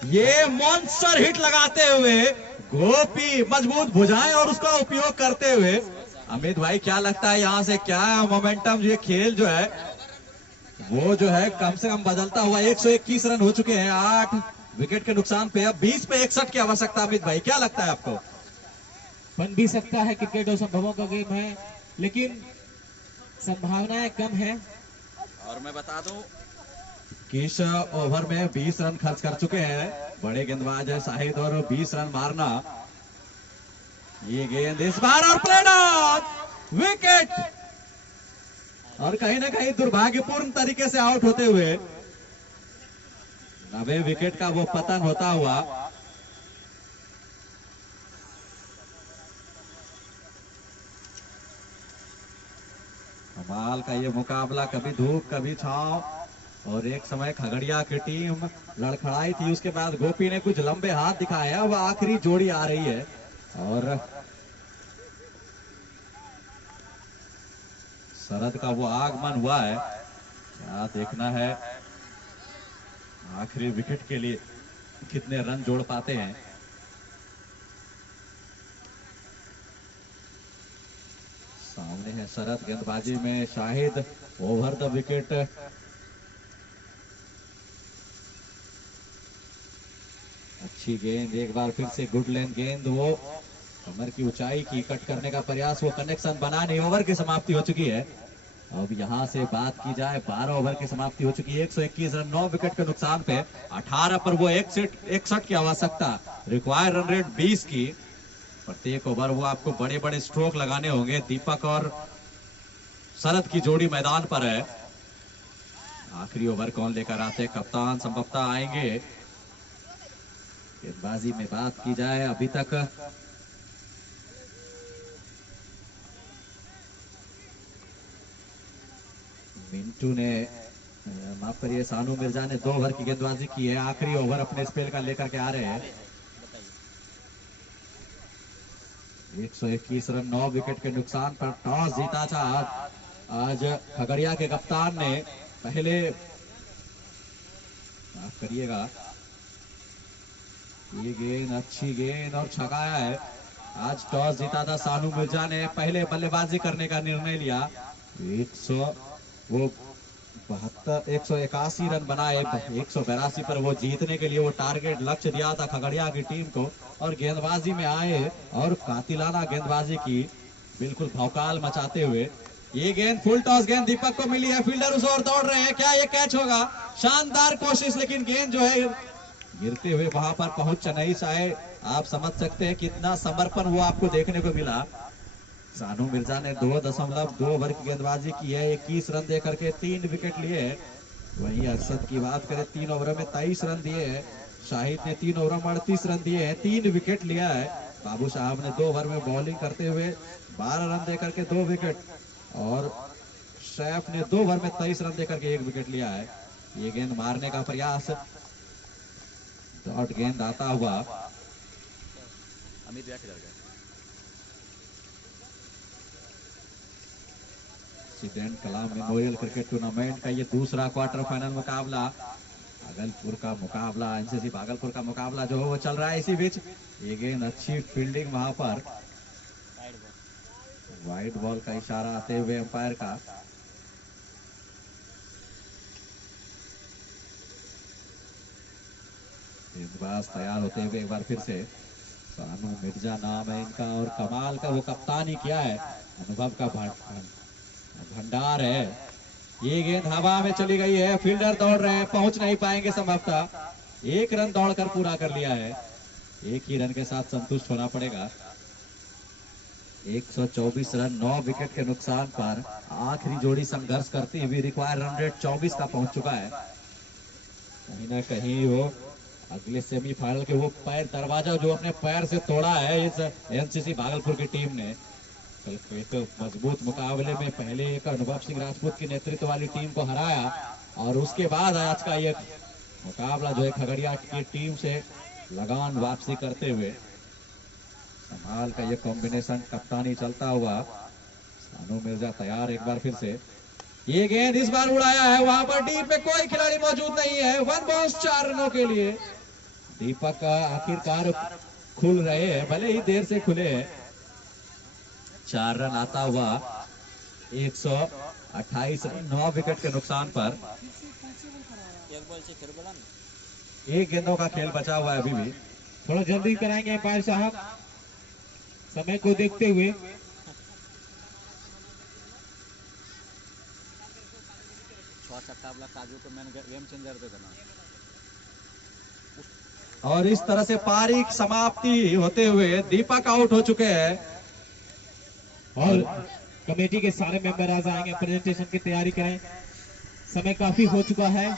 ये मॉन्स्टर हिट लगाते हुए गोपी मजबूत भुजाएं और उसका उपयोग करते हुए। अमित भाई क्या लगता है यहाँ से क्या मोमेंटम, ये खेल जो है वो जो है कम से कम बदलता हुआ 121 रन हो चुके हैं 8 विकेट के नुकसान पे। अब 20 पे 61 की आवश्यकता। अमित भाई क्या लगता है आपको? बन भी सकता है, क्रिकेट और संभवों का गेम है, लेकिन संभावनाएं कम है। और मैं बता दूं कि इस ओवर में 20 रन खर्च कर चुके हैं बड़े गेंदबाज है शाहिद, और 20 रन मारना। ये गेंद इस बार और प्लेड आउट, विकेट, और कहीं ना कहीं दुर्भाग्यपूर्ण तरीके से आउट होते हुए 90 विकेट का वो पतन होता हुआ। कमाल का ये मुकाबला, कभी धूप कभी छांव, और एक समय खगड़िया की टीम लड़खड़ाई थी, उसके बाद गोपी ने कुछ लंबे हाथ दिखाए हैं। अब आखिरी जोड़ी आ रही है और शरद का वो आगमन हुआ है। क्या देखना है आखिरी विकेट के लिए कितने रन जोड़ पाते हैं। सामने है शरद, गेंदबाजी में शाहिद, ओवर द विकेट। अच्छी गेंद, एक बार फिर से गुड लेंथ गेंद, वो कमर की ऊंचाई की कट करने का प्रयास, वो कनेक्शन बना नहीं। ओवर की समाप्ति हो चुकी है। अब यहां से बात की जाए, 12 ओवर की समाप्ति हो चुकी है। 121 रन 9 विकेट के नुकसान पे 18 पर वो 61 की आवश्यकता, रिक्वायर रन रेट 20 की। प्रत्येक ओवर वो आपको बड़े बड़े स्ट्रोक लगाने होंगे। दीपक और शरद की जोड़ी मैदान पर है। आखिरी ओवर कौन लेकर आते, कप्तान संभवतः आएंगे। गेंदबाजी में बात की जाए, अभी तक मिंटू ने, माफ करिए, सानू मिर्जा ने 2 ओवर की गेंदबाजी की है। आखिरी ओवर अपने स्पेल का लेकर के आ रहे हैं। 121 रन 9 विकेट के नुकसान पर टॉस जीता था आज खगड़िया के कप्तान ने। पहले, माफ करिएगा, ये गेंद अच्छी गेंद और छकाया है। आज टॉस जीता था सानू मिर्जा ने, पहले बल्लेबाजी करने का निर्णय लिया। 181 रन बनाए। 182 पर वो जीतने के लिए वो टारगेट लक्ष्य दिया था खगड़िया की टीम को, और गेंदबाजी में आए और कातिलाना गेंदबाजी की, बिल्कुल भौकाल मचाते हुए। ये गेंद फुल टॉस गेंद दीपक को मिली है। फील्डर उस ओर दौड़ रहे हैं, क्या ये कैच होगा? शानदार कोशिश, लेकिन गेंद जो है गिरते हुए वहां पर पहुंच नहीं पाए। आप समझ सकते हैं कितना समर्पण वो आपको देखने को मिला। सानू मिर्जा ने 2.2 ओवर की गेंदबाजी की है। 21 रन देकर के 3 विकेट लिए है। वहीं अरशद की बात करें, 3 ओवर में 23 रन दिए हैं। शाहिद ने 3 ओवर में 38 रन दिए हैं, 3 विकेट लिया है। बाबू साहब ने 2 ओवर में बॉलिंग करते हुए 12 रन देकर के 2 विकेट, और सैफ ने 2 ओवर में 23 रन देकर के 1 विकेट लिया है। ये गेंद मारने का प्रयास, डॉट गेंद आता हुआ। अमित भैया किधर गए? प्रेसिडेंट कलाम मेमोरियल क्रिकेट टूर्नामेंट का ये दूसरा क्वार्टर फाइनल मुकाबला, भागलपुर का मुकाबला, एनसीसी भागलपुर का मुकाबला जो है वो चल रहा है। इसी बीच ये गेंद, अच्छी फील्डिंग वहां पर, वाइड बॉल का इशारा आते हुए अंपायर का। गेंदबाज तैयार होते हुए एक बार फिर से, सानू मिर्जा नाम है इनका, और कमाल का वो कप्तानी किया है, अनुभव का भंडार है। ये गेंद हवा में चली गई है। फील्डर दौड़ रहे हैं, पहुंच नहीं पाएंगे संभवतः। 1 रन दौड़कर पूरा कर लिया है। 1 ही रन के साथ संतुष्ट होना पड़ेगा। 124 रन 9 विकेट के नुकसान पर आखिरी जोड़ी संघर्ष करती हुई, रिक्वायर रन रेट 24 का पहुंच चुका है। कहीं ना कहीं वो अगले सेमीफाइनल के वो पैर दरवाजा जो अपने पैर से तोड़ा है इस एनसीसी भागलपुर की टीम ने। एक मजबूत मुकाबले में पहले एक अनुभव सिंह राजपूत की नेतृत्व वाली टीम को हराया, और उसके बाद आज का ये मुकाबला जो है खगड़िया की टीम से लगान वापसी करते हुए। संभाल का ये कॉम्बिनेशन, कप्तानी चलता हुआ, सानू मिर्जा तैयार एक बार फिर से। ये गेंद इस बार उड़ाया है, वहां पर डीप में कोई खिलाड़ी मौजूद नहीं है। 1 बाउंस 4 रनों के लिए। दीपक का आखिरकार खुल रहे हैं, भले ही देर से खुले हैं। 4 रन आता हुआ 128 रन 9 विकेट के नुकसान पर। एक गेंदों का खेल बचा हुआ है अभी भी। थोड़ा जल्दी कराएंगे अंपायर साहब, समय को देखते हुए। काजू को मैंने गेम चेंजर दे देना। और इस तरह से पारी की समाप्ति होते हुए दीपक आउट हो चुके हैं। और कमेटी के सारे मेंबर आज आएंगे, प्रेजेंटेशन की तैयारी करें। समय काफी हो चुका है,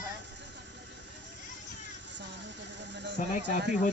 समय काफी हो